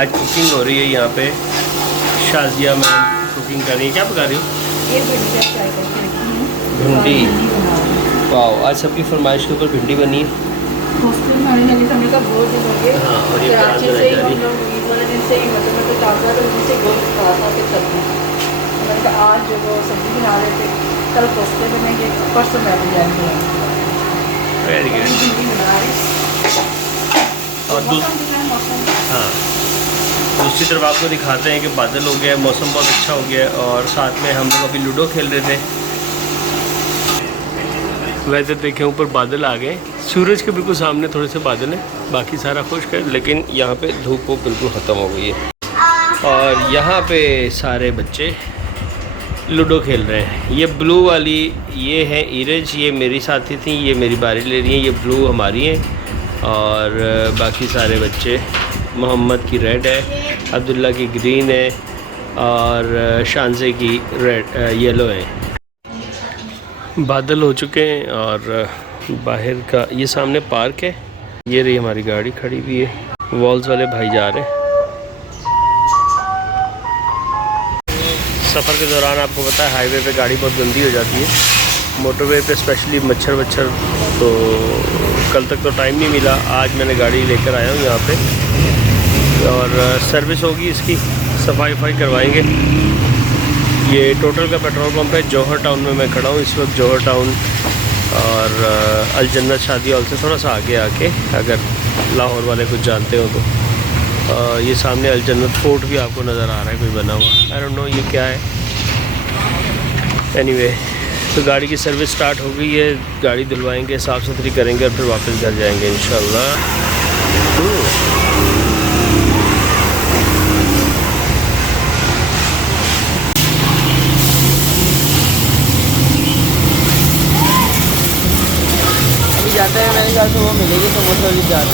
आज कुकिंग हो रही है यहाँ पे। शाजिया मैम कुकिंग कर रही है। क्या पका रही हो? भिंडी। वाह, आज सबकी फरमाइश के ऊपर भिंडी बनी है। हाँ, और ये प्याज बनाई जा रही है। आज वो सब्जी बना रहे थे, कल कोफ्ते बनेंगे, परसों मैं जाएंगे। Very good. और हाँ, दूसरी तरफ आपको दिखाते हैं कि बादल हो गया है, मौसम बहुत अच्छा हो गया है। और साथ में हम लोग अभी लूडो खेल रहे थे। वेदर देखें, ऊपर बादल आ गए, सूरज के बिल्कुल सामने थोड़े से बादल हैं, बाकी सारा खुश्क है। लेकिन यहाँ पे धूप वो बिल्कुल ख़त्म हो गई है। और यहाँ पे सारे बच्चे लूडो खेल रहे हैं। ये ब्लू वाली ये है इरज, ये मेरी साथी थी, ये मेरी बारी ले रही है। ये ब्लू हमारी है। और बाकी सारे बच्चे, मोहम्मद की रेड है, अब्दुल्ला की ग्रीन है और शानजे की रेड येलो है। बादल हो चुके हैं और बाहर का ये सामने पार्क है। ये रही हमारी गाड़ी खड़ी हुई है। वॉल्स वाले भाई जा रहे हैं। सफ़र के दौरान आपको पता है हाईवे पे गाड़ी बहुत गंदी हो जाती है। मोटरवे पे स्पेशली मच्छर वच्छर। तो कल तक तो टाइम नहीं मिला, आज मैंने गाड़ी लेकर आया हूँ यहाँ पे। और सर्विस होगी इसकी, सफाई वफाई करवाएंगे। ये टोटल का पेट्रोल पंप है। जौहर टाउन में मैं खड़ा हूँ इस वक्त। जौहर टाउन और अल जन्नत शादी हॉल से थोड़ा सा आगे आके, अगर लाहौर वाले कुछ जानते हो तो। ये सामने अल जन्नत फोर्ट भी आपको नज़र आ रहा है कोई बना हुआ। आई डोंट नो ये क्या है। एनीवे, तो गाड़ी की सर्विस स्टार्ट हो गई है। गाड़ी धुलवाएंगे, साफ़ सुथरी करेंगे और फिर वापस घर जाएंगे इंशाल्लाह। अभी जाते हैं, मैंने कहा तो वो मिलेगी समोसा वाली चाट।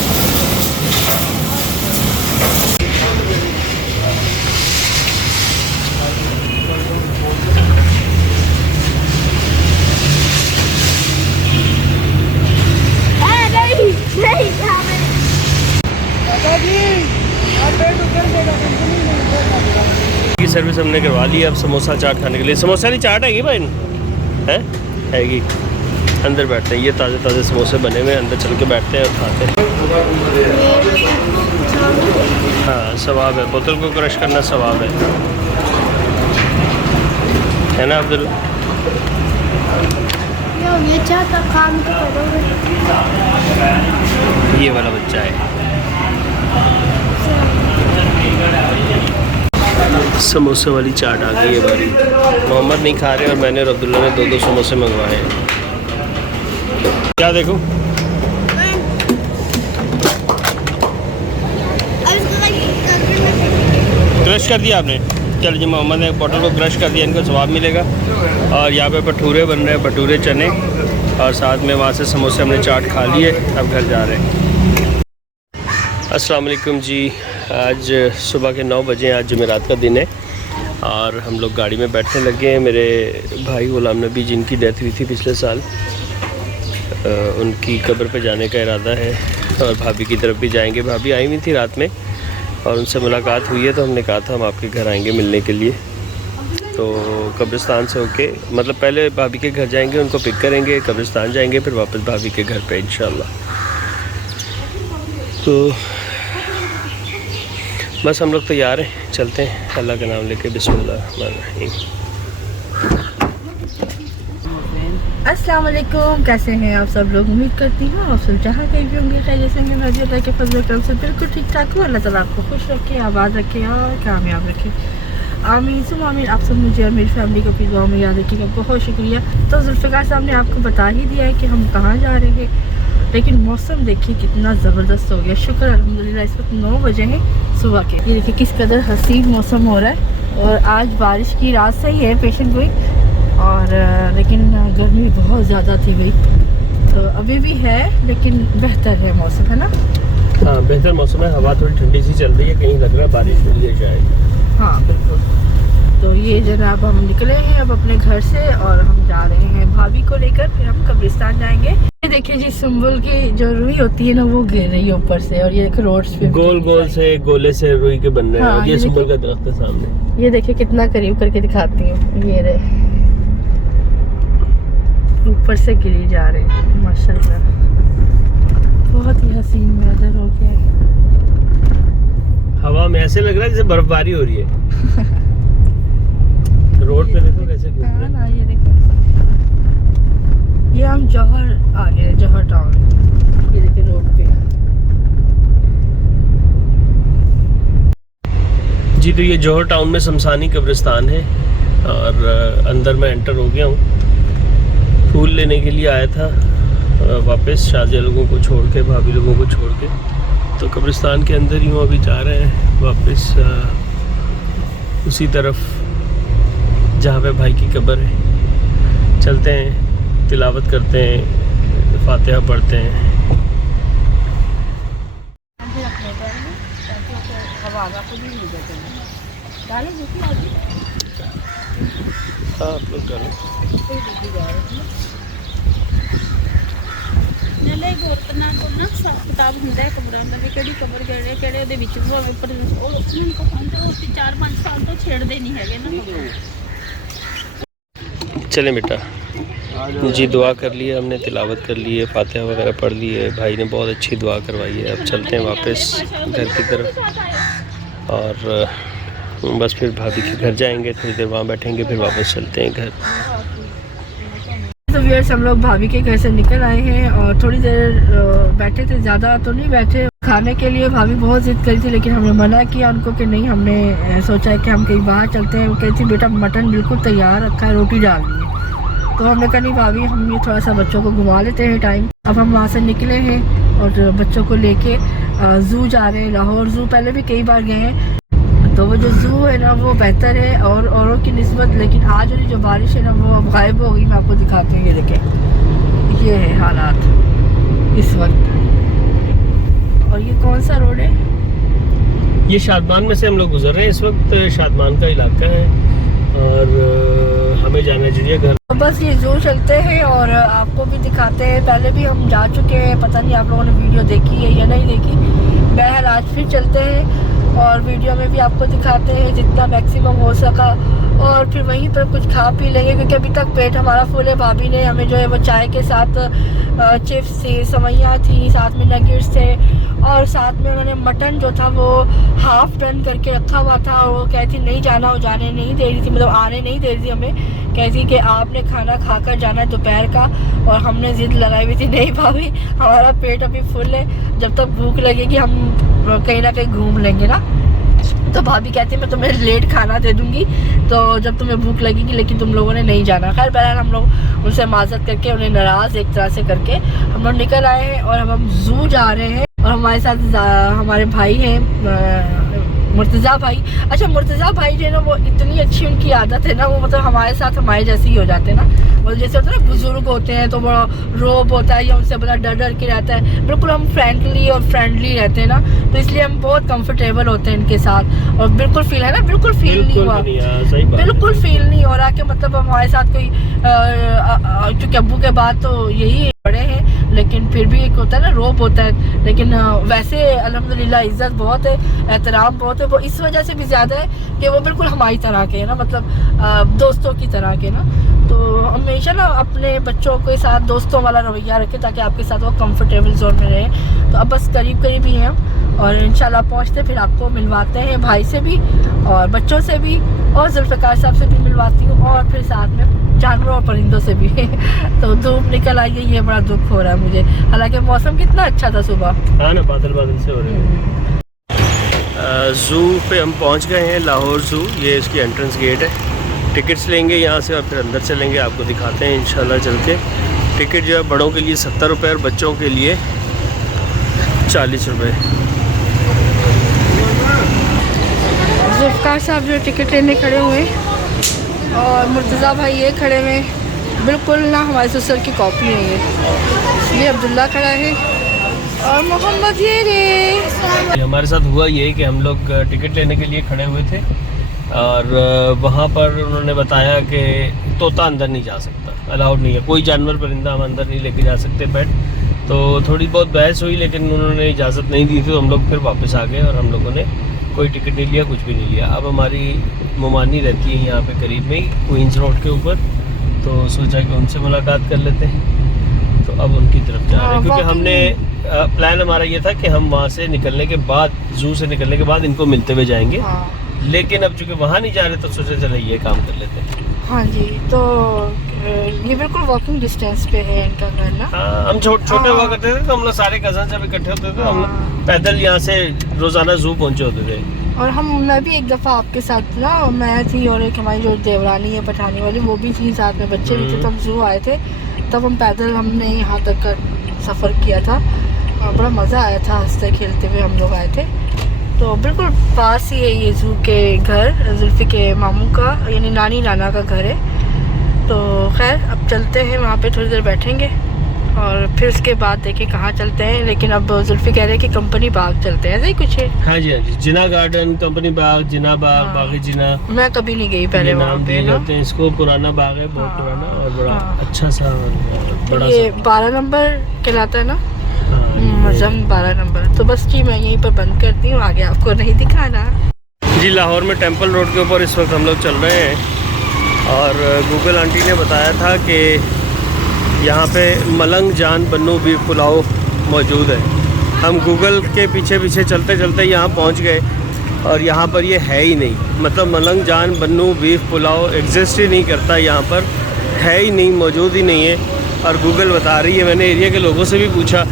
की सर्विस हमने करवा ली है। अब समोसा चाट खाने के लिए। समोसा नहीं चाट हैगी भाई? है हैगी। अंदर बैठते हैं। ये ताज़े ताज़े समोसे बने हुए हैं, अंदर चल के बैठते हैं और खाते हैं। हाँ, सवाब है। बोतल को क्रश करना सवाब है ना अब्दुल्ला? ये वाला बच्चा है। समोसे वाली चाट आ गई है बारी। मोहम्मद नहीं खा रहे और मैंने और अब्दुल्ला ने 2-2 समोसे मंगवाए हैं। क्या देखो, क्रश कर दिया आपने? चल जी, मोहम्मद ने बॉटल को क्रश कर दिया, इनको सवाब मिलेगा। और यहाँ पे भटूरे बन रहे हैं, भटूरे चने, और साथ में वहाँ से समोसे हमने चाट खा लिए। अब घर जा रहे हैं। अस्सलाम वालेकुम जी। आज सुबह के 9 बजे, आज जुमेरात का दिन है और हम लोग गाड़ी में बैठने लगे हैं। मेरे भाई गुलाम नबी जिनकी डेथ हुई थी पिछले साल, उनकी कब्र पे जाने का इरादा है। और भाभी की तरफ भी जाएंगे। भाभी आई हुई थी रात में और उनसे मुलाकात हुई है, तो हमने कहा था हम आपके घर आएंगे मिलने के लिए। तो कब्रिस्तान से होके, मतलब पहले भाभी के घर जाएंगे, उनको पिक करेंगे, कब्रिस्तान जाएंगे, फिर वापस भाभी के घर पे इंशाल्लाह। तो बस हम लोग तैयार हैं, चलते हैं अल्लाह का नाम लेके। बिस्मिल्लाहिर्रहमानिर्रहीम। अस्सलाम वालेकुम, कैसे हैं आप सब लोग? उम्मीद करती हूँ आप सब जहाँ कहीं भी होंगे खैर जैसे मैं अल्लाह के फजल करम से बिल्कुल ठीक ठाक हूँ। अल्लाह ताला आपको खुश रखे, आबाद रखे और कामयाब रखे। आमीन सुम आमीन। आप सब मुझे और मेरी फैमिली को अपनी दुआ में याद रखिएगा। बहुत शुक्रिया। तो जुल्फ़िकार साहब ने आपको बता ही दिया है कि हम कहाँ जा रहे हैं, लेकिन मौसम देखिए कितना ज़बरदस्त हो गया। शुक्र अल्हम्दुलिल्लाह, इस वक्त 9 बजे हैं सुबह के। ये देखिए किस कदर हसीन मौसम हो रहा है। और आज बारिश की रात से ही है पेशन गोई, और लेकिन गर्मी बहुत ज़्यादा थी भाई। तो अभी भी है लेकिन बेहतर है मौसम, है ना? हाँ, बेहतर मौसम है। हवा थोड़ी ठंडी सी चल रही है, कहीं लग रहा है बारिश मिल जाए शायद। हाँ बिल्कुल। तो ये जनाब हम निकले हैं अब अपने घर से और हम जा रहे हैं भाभी को लेकर, फिर हम कब्रिस्तान जाएंगे। ये देखिए जी, सुंबल की जो रुई होती है ना वो गिर रही है ऊपर से, और ये देखो रोड्स पे गोल गोल से गोले से रुई के बन रहे हैं। हाँ, ये सुंबल का दरख्त है सामने। ये देखिए कितना करीब करके दिखाती हूँ, ये रहे ऊपर से गिरी जा रहे हैं। माशाल्लाह बहुत ही हसीन वेदर हो गया है। हवा में ऐसे लग रहा है जैसे बर्फबारी हो रही है। रोड पे देखो कैसे घूम रहे हैं। ना ये देखो, ये हम जौहर आ गए, जौहर टाउन। ये देखिए रोड पे जी। तो ये जौहर टाउन में शमशानी कब्रिस्तान है और अंदर मैं एंटर हो गया हूँ। फूल लेने के लिए आया था वापस, शाहजहाँ लोगों को छोड़ के, भाभी लोगों को छोड़ के। तो कब्रिस्तान के अंदर ही हूँ, अभी जा रहे हैं वापस उसी तरफ जहाँ पे भाई की कब्र है। चलते हैं, तिलावत करते हैं, फातिहा पढ़ते हैं। हाँ आप लोग करो। ਨਾਲੇ ਇੱਕ ਔਰਤ ਨਾਲ ਕੋਲ ਨਾ ਹਿਸਾਬ ਕਿਤਾਬ ਹੁੰਦਾ ਹੈ ਕਬਰਾਂ ਦਾ, ਵੀ ਕਿਹੜੀ ਕਬਰ ਕਿਹੜੇ ਉਹਦੇ ਵਿੱਚ ਭਾਵੇਂ ਉੱਪਰ ਉਹ ਉਹਨਾਂ ਨੂੰ ਕਹਿੰਦੇ ਉਹ 4-5 ਸਾਲ ਤੋਂ ਛੇੜਦੇ ਨਹੀਂ ਹੈਗੇ ਨਾ। चलें बेटा जी, दुआ कर लिए हमने, तिलावत कर ली है, फातिहा वगैरह पढ़ ली है, भाई ने बहुत अच्छी दुआ करवाई है। अब चलते हैं वापस घर की तरफ और बस फिर भाभी के घर जाएंगे, थोड़ी देर वहाँ बैठेंगे, फिर वापस चलते हैं घर। तो व्यूअर्स, हम लोग भाभी के घर से निकल आए हैं और थोड़ी देर बैठे थे, ज़्यादा तो नहीं बैठे। खाने के लिए भाभी बहुत जिद करी थी, लेकिन हमने मना किया उनको कि नहीं, हमने सोचा है कि हम कहीं बाहर चलते हैं। वो कहती थी बेटा मटन बिल्कुल तैयार रखा है, रोटी डालनी है। तो हमने कहा नहीं भाभी, हम ये थोड़ा सा बच्चों को घुमा लेते हैं टाइम। अब हम वहाँ से निकले हैं और बच्चों को लेके ज़ू जा रहे हैं। लाहौर ज़ू पहले भी कई बार गए हैं, तो वो जो ज़ू है ना वो बेहतर है और औरों की निस्बत। लेकिन आज वाली जो बारिश है ना वो अब गायब हो गई। मैं आपको दिखाती हूँ, ये देखें, ये है हालात इस वक्त। और ये कौन सा रोड है? ये शादमान में से हम लोग गुजर रहे हैं इस वक्त। शादमान का इलाका है और हमें जाना चाहिए घर। तो बस ये ज़ू चलते हैं और आपको भी दिखाते हैं। पहले भी हम जा चुके हैं, पता नहीं आप लोगों ने वीडियो देखी है या नहीं देखी। बहरहाल आज फिर चलते हैं और वीडियो में भी आपको दिखाते हैं जितना मैक्सिमम हो सका। और फिर वहीं पर कुछ खा पी लेंगे क्योंकि अभी तक पेट हमारा फुल है। भाभी ने हमें जो है वो चाय के साथ चिप्स थी, सवैयाँ थी, साथ में नगेट्स थे और साथ में उन्होंने मटन जो था वो हाफ डन करके रखा हुआ था। और वो कहती नहीं जाना, वो जाने नहीं दे रही थी, मतलब आने नहीं दे रही थी हमें। कहती कि आपने खाना खाकर जाना है दोपहर का। और हमने ज़िद लगाई हुई थी नहीं भाभी, हमारा पेट अभी फुल है, जब तक भूख लगेगी हम कहीं ना कहीं घूम लेंगे ना। तो भाभी कहती मैं तुम्हें लेट खाना दे दूंगी तो जब तुम्हें भूख लगेगी, लेकिन तुम लोगों ने नहीं जाना। खैर बहरहाल हम लोग उनसे माजरत करके, उन्हें नाराज़ एक तरह से करके हम लोग निकल आए हैं और अब हम ज़ू जा रहे हैं। और हमारे साथ हमारे भाई हैं मुर्तज़ा भाई। अच्छा, मुर्तज़ा भाई जो है ना वो इतनी अच्छी उनकी आदत है ना, वो मतलब हमारे साथ हमारे जैसे ही हो जाते हैं ना। वो जैसे होता है ना, बुजुर्ग होते हैं तो वो रोब होता है या उनसे बड़ा डर डर के रहता है। बिल्कुल हम फ्रेंकली और फ्रेंडली रहते हैं ना, तो इसलिए हम बहुत कंफर्टेबल होते हैं इनके साथ। और बिल्कुल फील है ना, बिल्कुल फील नहीं हुआ, बिल्कुल फील नहीं हो रहा कि मतलब हमारे साथ कोई, क्योंकि अब्बू के बाद तो यही बड़े हैं, लेकिन फिर भी एक होता है ना रोब होता है। लेकिन वैसे अल्हम्दुलिल्लाह इज़्ज़त बहुत है, एहतराम बहुत है। वो इस वजह से भी ज़्यादा है कि वो बिल्कुल हमारी तरह के है ना, मतलब दोस्तों की तरह के ना। तो हमेशा ना अपने बच्चों के साथ दोस्तों वाला रवैया रखें ताकि आपके साथ वो कंफर्टेबल जोन में रहे। तो अब बस करीब करीब ही हैं और इंशाल्लाह पहुँचते फिर आपको मिलवाते हैं भाई से भी और बच्चों से भी और जुल्फ़िकार साहब से भी मिलवाती हूँ और फिर साथ में जानवरों और परिंदों से भी। तो धूप निकल आई है, ये बड़ा दुख हो रहा है मुझे, हालांकि मौसम कितना अच्छा था सुबह। हाँ ना, बादल बादल से हो रहे हैं। ज़ू पे हम पहुंच गए हैं, लाहौर ज़ू। ये इसकी एंट्रेंस गेट है। टिकट्स लेंगे यहाँ से और फिर अंदर चलेंगे, आपको दिखाते हैं इंशाल्लाह चल के। टिकट जो है बड़ों के लिए 70 रुपये और बच्चों के लिए 40 रुपये। जुल्फ़िकार साहब जो टिकट लेने खड़े हुए और मुर्तज़ा भाई ये खड़े हुए, बिल्कुल ना हमारे ससुर की कॉपी नहीं है। ये अब्दुल्ला खड़ा है और मोहम्मद ये रे। हमारे साथ हुआ ये कि हम लोग टिकट लेने के लिए खड़े हुए थे और वहाँ पर उन्होंने बताया कि तोता अंदर नहीं जा सकता, अलाउड नहीं है, कोई जानवर परिंदा हम अंदर नहीं लेके जा सकते पेट। तो थोड़ी बहुत बहस हुई लेकिन उन्होंने इजाज़त नहीं दी थी, तो हम लोग फिर वापस आ गए और हम लोगों ने कोई टिकट नहीं लिया, कुछ भी नहीं लिया। अब हमारी मोमानी रहती है यहाँ पे करीब में ही, क्वींस रोड के ऊपर, तो सोचा कि उनसे मुलाकात कर लेते हैं। तो अब उनकी तरफ जा रहे हैं क्योंकि हमने प्लान हमारा ये था कि हम वहाँ से निकलने के बाद, जू से निकलने के बाद इनको मिलते हुए जाएंगे। लेकिन अब चूँकि वहाँ नहीं जा रहे तो सोचे चले ये काम कर लेते हैं। हाँ जी, तो ये बिल्कुल वॉकिंग डिस्टेंस पे है इनका घर ना। हाँ, हम छोटे हुआ करते थे तो हम लोग सारे कजन जब इकट्ठे होते थे हम लोग पैदल यहाँ से रोजाना जू पहुँचे होते थे। और मैं भी एक दफ़ा आपके साथ ना, मैं थी और एक हमारी जो देवरानी है पठानी वाली, वो भी थी साथ में, बच्चे भी थे, तब जू आए थे, तब हम पैदल हमने यहाँ तक का सफ़र किया था और बड़ा मज़ा आया था, हंसते खेलते हुए हम लोग आए थे। तो बिल्कुल पास ही है ये जू के घर, जुल्फ़ी के मामू का यानी नानी नाना का घर है। तो खैर अब चलते हैं वहाँ पे, थोड़ी देर बैठेंगे और फिर उसके बाद देखें कहाँ चलते हैं। लेकिन अब जुल्फ़ी कह रहे हैं कि कंपनी बाग चलते हैं, ऐसा ही कुछ है। हाँ जी, हाँ जी, जिना गार्डन, कंपनी बाग, जिना बाग, बागी जिना, मैं कभी नहीं गई पहले वहाँ पे ना। जाते हैं इसको, पुराना बाग है, बहुत पुराना और बड़ा अच्छा सा बड़ा ये 12 नंबर कहलाता है ना, मजम 12 नंबर। तो बस जी मैं यहीं पर बंद करती हूँ, आगे आपको नहीं दिखाना जी। लाहौर में टेंपल रोड के ऊपर इस वक्त हम लोग चल रहे हैं और गूगल आंटी ने बताया था कि यहाँ पे मलंग जान बन्नू बीफ पुलाव मौजूद है। हम गूगल के पीछे पीछे चलते चलते यहाँ पहुँच गए और यहाँ पर ये है ही नहीं, मतलब मलंग जान बन्नू बीफ पुलाव एग्जिस्ट ही नहीं करता, यहाँ पर है ही नहीं, मौजूद ही नहीं है। और गूगल बता रही है, मैंने एरिया के लोगों से भी पूछा,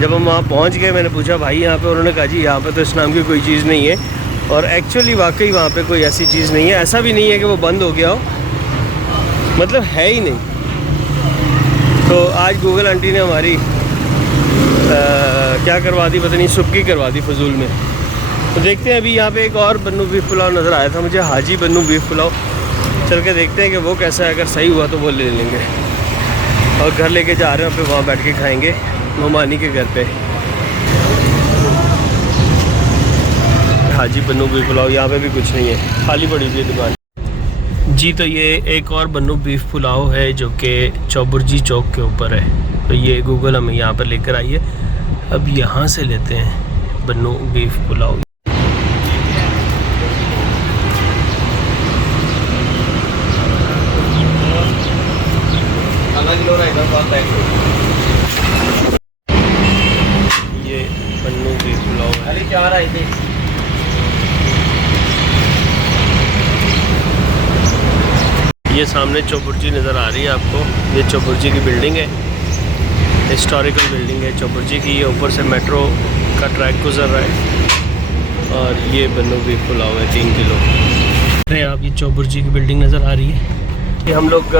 जब हम वहाँ पहुँच गए मैंने पूछा भाई यहाँ पे, उन्होंने कहा जी यहाँ पे तो इस नाम की कोई चीज़ नहीं है। और एक्चुअली वाकई वहाँ पे कोई ऐसी चीज़ नहीं है, ऐसा भी नहीं है कि वो बंद हो गया हो, मतलब है ही नहीं। तो आज गूगल आंटी ने हमारी क्या करवा दी पता नहीं, सुबकी करवा दी फजूल में। तो देखते हैं, अभी यहाँ पे एक और बन्नू बीफ पुलाव नज़र आया था मुझे, हाजी बन्नू बीफ पुलाव, चल के देखते हैं कि वो कैसा है, अगर सही हुआ तो वो ले लेंगे और घर लेके जा रहे हैं, फिर वहाँ बैठ के खाएँगे मोमानी के घर पे। हाजी बन्नू बीफ पुलाव, यहाँ पे भी कुछ नहीं है, खाली पड़ी हुई दुकान जी। तो ये एक और बन्नू बीफ पुलाव है जो कि चौबुर्जी चौक के ऊपर है। तो ये गूगल हमें यहाँ पर लेकर आई है, अब यहाँ से लेते हैं बन्नू बीफ पुलाव। ये बन्नू बीफ पुलाव है, क्या रहा है। ये सामने चौबुर्जी नज़र आ रही है आपको, ये चौबुर्जी की बिल्डिंग है, हिस्टोरिकल बिल्डिंग है चौबुर्जी की। ये ऊपर से मेट्रो का ट्रैक गुजर रहा है और ये बन्नू बीफ पुलाव है 3 किलो। अरे आप, ये चौबुर्जी की बिल्डिंग नज़र आ रही है। ये हम लोग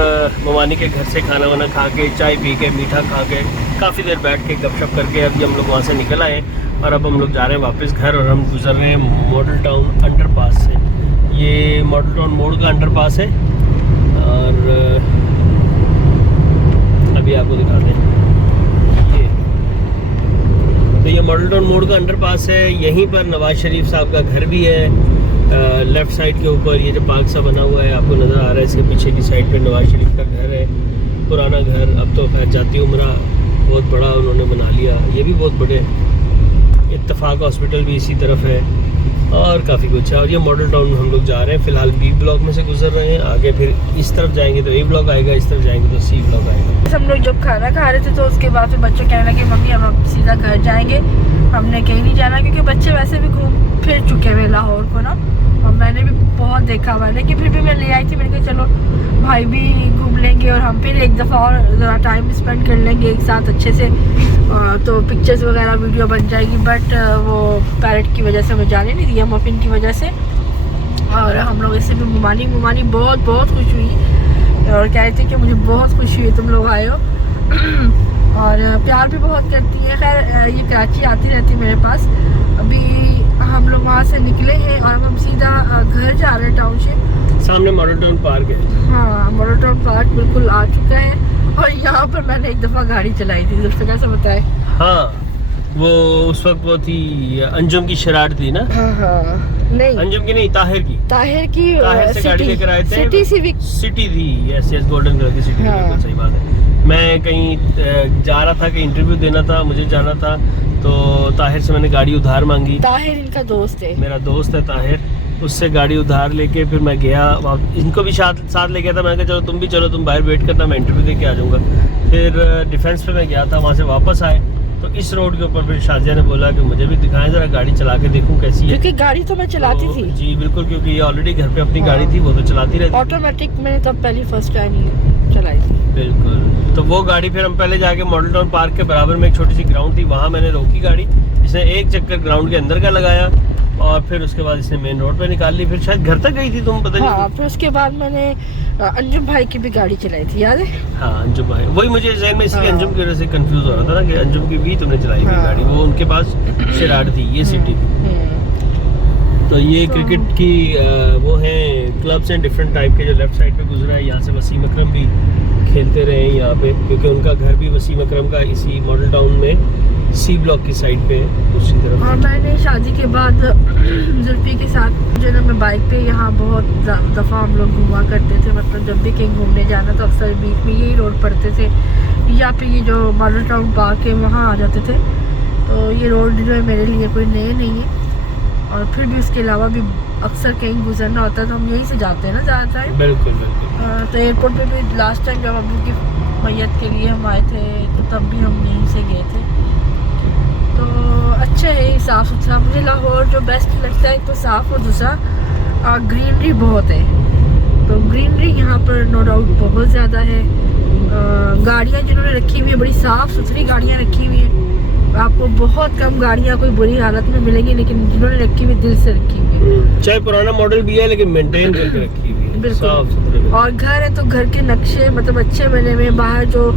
मोमानी के घर से खाना वाना खा के, चाय पी के, मीठा खा के, काफ़ी देर बैठ के गपशप करके अभी हम लोग वहाँ से निकल आए और अब हम लोग जा रहे हैं वापस घर। और हम गुजर रहे हैं मॉडल टाउन अंडरपास से, ये मॉडल टाउन मोड़ का अंडरपास है और अभी आपको दिखाते हैं। तो ये मॉडल टाउन मोड़ का अंडरपास है, यहीं पर नवाज शरीफ साहब का घर भी है। लेफ़्ट साइड के ऊपर ये जो पार्क सा बना हुआ है आपको नज़र आ रहा है, इसके पीछे की साइड पे नवाज शरीफ का घर है, पुराना घर। अब तो खैर जाती उम्रा बहुत बड़ा उन्होंने बना लिया, ये भी बहुत बड़े। इत्तेफाक हॉस्पिटल भी इसी तरफ है और काफ़ी कुछ है। और ये मॉडल टाउन में हम लोग जा रहे हैं, फ़िलहाल बी ब्लॉक में से गुजर रहे हैं, आगे फिर इस तरफ जाएंगे तो ए ब्लॉक आएगा, इस तरफ जाएंगे तो सी ब्लॉक आएगा। हम लोग जब खाना खा रहे थे तो उसके बाद फिर बच्चे कहने लगे मम्मी हम सीधा घर जाएंगे, हमने कहीं नहीं जाना, क्योंकि बच्चे वैसे भी घूम फिर चुके हुए लाहौर को ना, और मैंने भी बहुत देखा हुआ है। लेकिन फिर भी मैं ले आई थी, मैंने कहा चलो भाई भी घूम लेंगे और हम फिर एक दफ़ा और ज़रा टाइम स्पेंड कर लेंगे एक साथ अच्छे से, तो पिक्चर्स वगैरह वीडियो बन जाएगी। बट वो पैरेट की वजह से हमें जाने नहीं दिया, मफिन की वजह से। और हम लोग इससे भी मोमानी बहुत खुश हुई और कह रही थी कि मुझे बहुत खुशी हुई तुम लोग आए हो और प्यार भी बहुत करती है। खैर ये कराची आती रहती है मेरे पास। अभी हम लोग वहाँ से निकले हैं और हम सीधा घर जा रहे हैं टाउनशिप। सामने मॉडल टाउन पार्क है। हाँ, मॉडल टाउन पार्क बिल्कुल आ चुका है और यहाँ पर मैंने एक दफ़ा गाड़ी चलाई थी, कैसे बताए। हाँ, वो उस वक्त वो थी अंजुम की शरारत थी ना, हाँ नहीं अंजुम की नहीं, ताहिर की। ताहिर की ताहिर से गाड़ी लेकर आए थे, सिटी सिविक सिटी थी, यस यस, गोल्डन कलर की सिटी। हाँ। बिल्कुल सही बात है। मैं कहीं जा रहा था, कहीं इंटरव्यू देना था, मुझे जाना था, तो ताहिर से मैंने गाड़ी उधार मांगी। ताहिर इनका दोस्त है। मेरा दोस्त है ताहिर, उससे गाड़ी उधार लेके फिर मैं गया, इनको भी साथ ले गया था। मैंने कहा चलो तुम भी चलो, तुम बाहर वेट करना, मैं इंटरव्यू दे के आ जाऊँगा। फिर डिफेंस पे मैं गया था, वहाँ से वापस आए तो इस रोड के ऊपर फिर शाजिया ने बोला कि मुझे भी दिखाएं ज़रा, गाड़ी चला के देखूं कैसी है। क्योंकि गाड़ी तो मैं चलाती तो, थी जी बिल्कुल, क्योंकि ये ऑलरेडी घर पे अपनी हाँ। गाड़ी थी, वो तो चलाती रहती। ऑटोमेटिक मैंने तब पहली फर्स्ट टाइम चलाई थी। बिल्कुल। तो वो गाड़ी फिर हम पहले जाके मॉडल टाउन पार्क के बराबर में एक छोटी सी ग्राउंड थी, वहाँ मैंने रोकी गाड़ी, इसने एक चक्कर ग्राउंड के अंदर का लगाया और फिर उसके बाद इसने मेन रोड पे निकाल ली। फिर शायद घर तक गई थी तुम, पता नहीं। हाँ, फिर उसके बाद मैंने अंजुम भाई की भी गाड़ी चलाई थी, याद है? हाँ अंजुम भाई, वही मुझे जहन में इसलिए हाँ। अंजुम की वजह से कंफ्यूज हो रहा था ना कि अंजुम की भी तुमने चलाई हुई हाँ। गाड़ी, वो उनके पास शरारत थी, ये सिटी थी। तो ये क्रिकेट की वो हैं क्लब्स हैं डिफरेंट टाइप के, जो लेफ्ट साइड पे गुजरा है, यहाँ से वसीम अकरम भी खेलते रहे हैं यहाँ पे, क्योंकि उनका घर भी वसीम अकरम का इसी मॉडल टाउन में सी ब्लॉक की साइड पे है, दूसरी तरफ। और मैंने शादी के बाद जुल्फी के साथ जो ना मैं बाइक पे यहाँ बहुत दफ़ा हम लोग घूमा करते थे, मतलब जब भी कहीं घूमने जाना तो अक्सर बीच में यही रोड पड़ते थे, या फिर ये जो मॉडल टाउन पार्क है वहाँ आ जाते थे। तो ये रोड जो है मेरे लिए कोई नए नहीं है, और फिर भी उसके अलावा भी अक्सर कहीं गुजरना होता है तो हम यहीं से जाते हैं ना ज़्यादातर। बिल्कुल बिल्कुल। तो एयरपोर्ट पे भी लास्ट टाइम जब अबू की मैयत के लिए हम आए थे तो तब भी हम यहीं से गए थे। तो अच्छा है, साफ़ सुथरा, मुझे लाहौर जो बेस्ट लगता है तो साफ़, और दूसरा ग्रीनरी बहुत है। तो ग्रीनरी यहाँ पर नो डाउट बहुत ज़्यादा है। गाड़ियाँ जिन्होंने रखी हुई है बड़ी साफ़ सुथरी गाड़ियाँ रखी हुई हैं, आपको बहुत कम गाड़ियाँ कोई बुरी हालत में मिलेंगी, लेकिन जिन्होंने रखी हुई दिल से रखी हुई है। चाहे पुराना मॉडल भी है लेकिन मेंटेन करके रखी हुई है, बिल्कुल। साफ सुथरे। और घर है तो घर के नक्शे मतलब अच्छे बने हुए, बाहर जो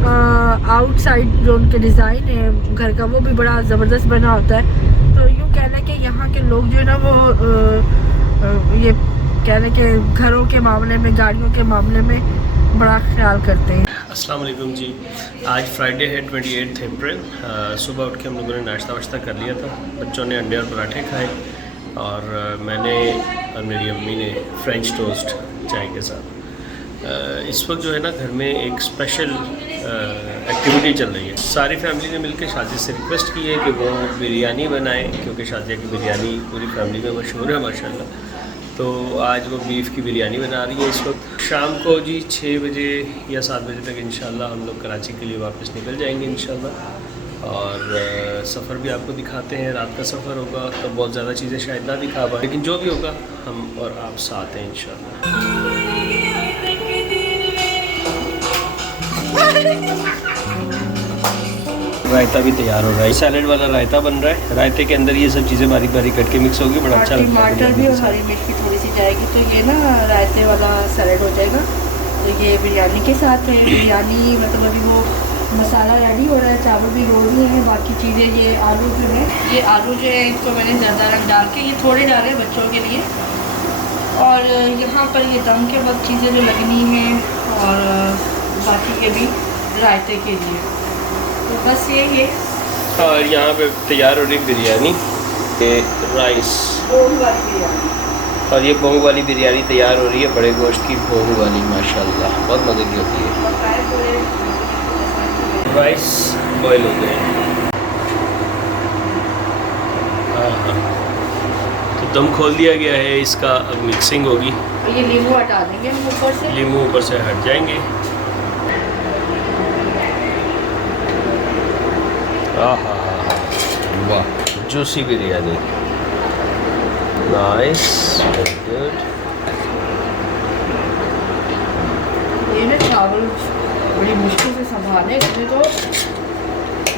आउटसाइड जो उनके डिज़ाइन है घर का वो भी बड़ा ज़बरदस्त बना होता है। तो यूँ कहना है कि यहाँ के लोग जो है ना वो ये कहना है कि घरों के मामले में, गाड़ियों के मामले में बड़ा ख्याल करते हैं। अस्सलाम वालेकुम जी, आज फ्राइडे है 28 अप्रैल। सुबह उठ के हम लोगों ने नाश्ता वाश्ता कर लिया था, बच्चों ने अंडे और पराठे खाए और मैंने और मेरी अम्मी ने फ्रेंच टोस्ट चाय के साथ। इस वक्त जो है ना घर में एक स्पेशल एक्टिविटी चल रही है। सारी फैमिली ने मिलकर शादी से रिक्वेस्ट की है कि वो बिरयानी बनाएं, क्योंकि शादी की बिरयानी पूरी फैमिली में मशहूर है माशाल्लाह। तो आज वो बीफ की बिरयानी बना रही है। इस वक्त शाम को जी 6 बजे या 7 बजे तक इंशाल्लाह हम लोग कराची के लिए वापस निकल जाएंगे इंशाल्लाह। और सफ़र भी आपको दिखाते हैं, रात का सफ़र होगा तो बहुत ज़्यादा चीज़ें शायद ना दिखा पाए, लेकिन जो भी होगा हम और आप साथ हैं इंशाल्लाह। रायता भी तैयार हो रहा है, सैलेड वाला रायता बन रहा है। रायते के अंदर ये सब चीज़ें बारीक बारीक कट के मिक्स होगी, बड़ा अच्छा लगता है। टमाटर भी और हरी मिर्च भी थोड़ी सी जाएगी तो ये ना रायते वाला सैलेड हो जाएगा। तो ये बिरयानी के साथ है। बिरयानी मतलब अभी वो मसाला रेडी हो रहा है, चावल भी हो रही हैं, बाकी चीज़ें ये आलू जो है, ये आलू जो है इसको मैंने ज़्यादा रंग डाल के ये थोड़े डाले बच्चों के लिए, और यहाँ पर ये दम के वक्त चीज़ें जो लगनी हैं, और बाकी ये भी रायते के लिए। तो बस यही है। और यहाँ पे तैयार हो रही बिरयानी, ये राइस बोंग वाली बिरयानी, और ये बोंग वाली बिरयानी तैयार हो रही है, बड़े गोश्त की बोंग वाली, माशाल्लाह बहुत मज़े की होती है। राइस बॉयल हो गए, हाँ, तो दम खोल दिया गया है इसका, अब मिक्सिंग होगी। ये नींबू हटा देंगे हम ऊपर से, लीमू ऊपर से हट जाएंगे। आहा वाह, juicy biryani, nice, very good. ये ना चावल बड़ी मुश्किल से संभाले, इसमें तो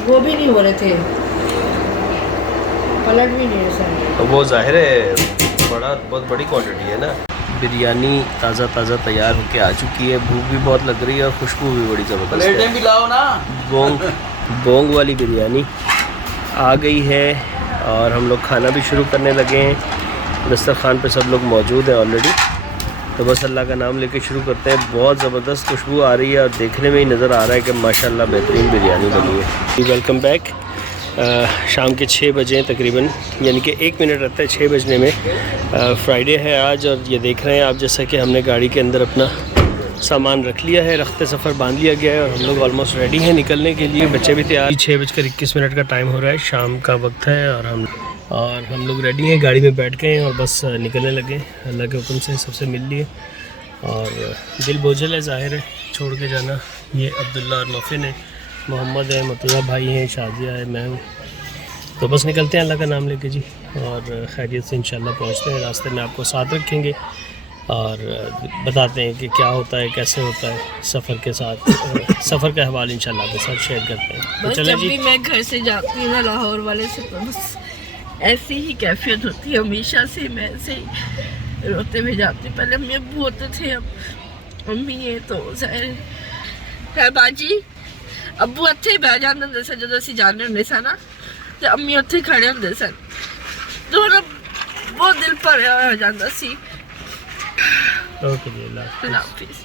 वो भी नहीं हो रहे थे, पलट भी नहीं रहे सर। तो वो जाहिर है बहुत बड़ी क्वांटिटी है ना। बिरयानी ताज़ा ताज़ा तैयार होके आ चुकी है, भूख भी बहुत लग रही है और खुशबू भी बड़ी ज़बरदस्त है। भी लाओ ना। बोंग वाली बिरयानी आ गई है और हम लोग खाना भी शुरू करने लगे हैं। दस्तरखान पे सब लोग मौजूद हैं ऑलरेडी, तो बस अल्लाह का नाम लेके शुरू करते हैं। बहुत ज़बरदस्त खुशबू आ रही है और देखने में ही नज़र आ रहा है कि माशाल्लाह बेहतरीन बिरयानी बनी है। Welcome back. शाम के 6 बजे तकरीबन, यानी कि 1 मिनट रहता है 6 बजने में। फ्राइडे है आज और ये देख रहे हैं आप जैसा कि हमने गाड़ी के अंदर अपना सामान रख लिया है, रखते सफ़र बांध लिया गया है और हम लोग ऑलमोस्ट रेडी हैं निकलने के लिए। बच्चे भी तैयार। 6:21 का टाइम हो रहा है, शाम का वक्त है और हम लोग रेडी हैं, गाड़ी में बैठ गए हैं और बस निकलने लगे। अल्लाह के हुक्म से सबसे मिल लिए और दिल बोझल है, ज़ाहिर है छोड़ के जाना। ये अब्दुल्ला और मोफिन है, मोहम्मद है, मतुआ भाई हैं, शाजिया है, मैं हूँ। तो बस निकलते हैं अल्लाह का नाम लेके जी और खैरियत से इंशाल्लाह पहुँचते हैं। रास्ते में आपको साथ रखेंगे और बताते हैं कि क्या होता है, कैसे होता है सफ़र के साथ। सफ़र का हवाल इंशाल्लाह आपके साथ शेयर करते हैं। तो चलें जी। मैं घर से जाती हूँ ना लाहौर वाले से, तो बस ऐसी ही कैफियत होती है हमेशा से। मैं ऐसे ही रोते हुए जाती हूँ। पहले अम्मी अब्बू होते थे, अब अम्मी है तो ज़ाहिर है बाजी अब्बू उत्थे ही बह जाते होंदे सन जदों असीं जाने होंदे सन ना, ते अम्मी उत्थे ही खड़े होंदे सन, तो बहुत दिल भरिया हो जाता सी। ओके जी, अल्लाह हाफ़िज़।